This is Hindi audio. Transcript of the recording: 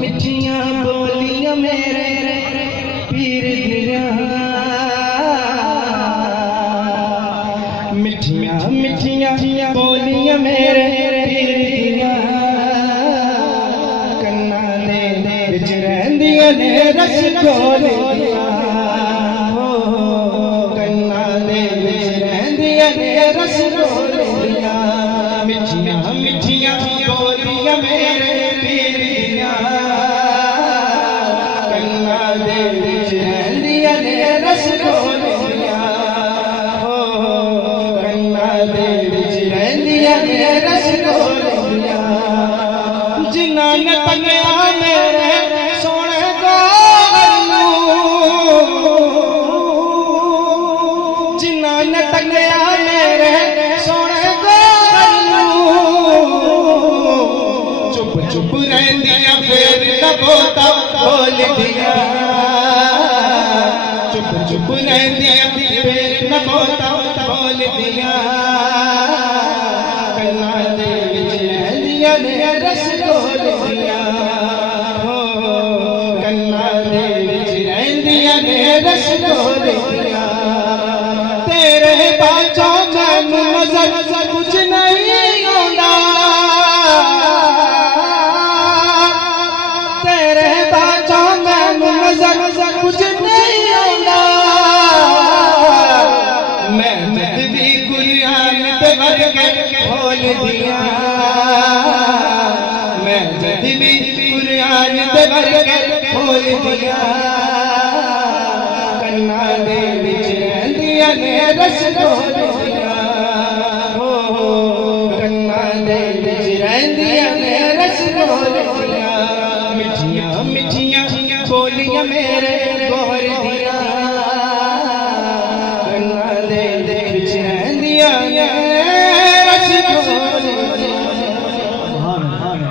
मिठियां बोलियां मेरे पीर दिया, मिठियां मिठियां बोलियां मेरे पीर दिया, कन्ना दे विच रहिंदियां ने रस घोलियां, कन्ना दे विच रहिंदियां ने रस घोलियां, मिठियां मिठियां बोलियां मेरे पीर दिया, कन्ना दे विच रहिंदियां ने रस घोलियां, कन्ना दे विच रहिंदियां ने रस घोलियां, जिन्ना ने तंगिया मेरे सोने जिन्ना ने तंगिया मेरे सोने चुप चुप रहंदिया फिर कबोता बोल दिया, चुप चुप रहंदिया फिर कबोता बोल दिया, कन्ना दे विच रहंदिया ने रस घोलिया, कन्ना दे विच रहंदिया ने रस घोलिया, तेरे बाचों मैनू नजर कुछ नहीं आंदा, तेरे बाचों मैनू नजर कुछ नहीं आंदा, मैं जद भी कुरान ते वर्गे खोल दिया, मैं जद भी कुरान ते वर्गे खोल दिया, कन्ना दे विच रहिंदियां ने रस घोलिया, कन्ना दे विच रहिंदियां ने रस घोलिया, मिठियां मिठियां बोलियां मेरे गोर दी